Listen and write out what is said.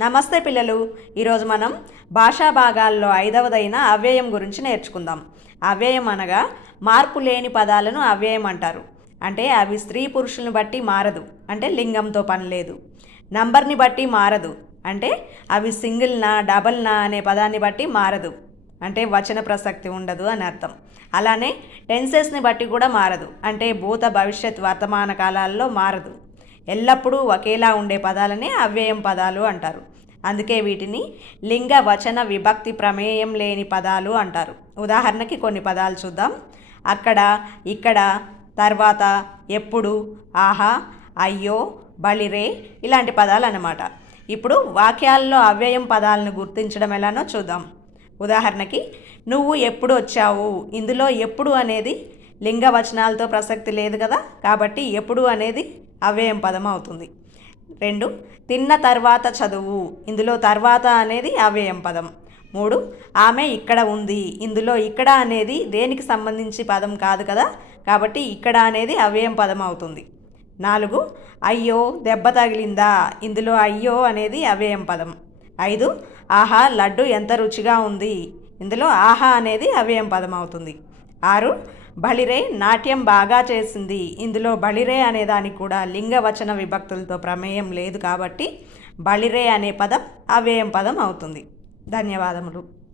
నమస్తే పిల్లలు. ఈరోజు మనం భాషా భాగాల్లో ఐదవదైన అవ్యయం గురించి నేర్చుకుందాం. అవ్యయం అనగా మార్పు లేని పదాలను అవ్యయం అంటారు. అంటే అవి స్త్రీ పురుషులను బట్టి మారదు. అంటే లింగంతో పని లేదు. నంబర్ని బట్టి మారదు. అంటే అవి సింగిల్నా డబల్నా అనే పదాన్ని బట్టి మారదు. అంటే వచన ప్రసక్తి ఉండదు అని అర్థం. అలానే టెన్సెస్ని బట్టి కూడా మారదు. అంటే భూత భవిష్యత్ వర్తమాన కాలాల్లో మారదు. ఎల్లప్పుడూ ఒకేలా ఉండే పదాలనే అవ్యయం పదాలు అంటారు. అందుకే వీటిని లింగ వచన విభక్తి ప్రమేయం లేని పదాలు అంటారు. ఉదాహరణకి కొన్ని పదాలు చూద్దాం. అక్కడ ఇక్కడ తర్వాత ఎప్పుడు ఆహా అయ్యో బలిరే ఇలాంటి పదాలు అన్నమాట ఇప్పుడు వాక్యాల్లో అవ్యయం పదాలను గుర్తించడం ఎలానో చూద్దాం. ఉదాహరణకి నువ్వు ఎప్పుడు వచ్చావు? ఇందులో ఎప్పుడు అనేది లింగ వచనాలతో ప్రసక్తి లేదు కదా? కాబట్టి ఎప్పుడు అనేది అవ్యయం పదం అవుతుంది. రెండు తిన్న తర్వాత చదువు. ఇందులో తర్వాత అనేది అవ్యయం పదం. మూడు ఆమె ఇక్కడ ఉంది. ఇందులో ఇక్కడ అనేది దేనికి సంబంధించి పదం కాదు కదా? కాబట్టి ఇక్కడ అనేది అవ్యయం పదం అవుతుంది. నాలుగు అయ్యో దెబ్బ తగిలిందా? ఇందులో అయ్యో అనేది అవ్యయం పదం. ఐదు ఆహా లడ్డు ఎంత రుచిగా ఉంది? ఇందులో ఆహా అనేది అవ్యయం పదం అవుతుంది. ఆరు బళిరే నాట్యం బాగా చేసింది. ఇందులో బళిరే అనేదానికి కూడా లింగవచన విభక్తులతో ప్రమేయం లేదు కాబట్టి బళిరే అనే పదం అవ్యయం పదం అవుతుంది. ధన్యవాదములు.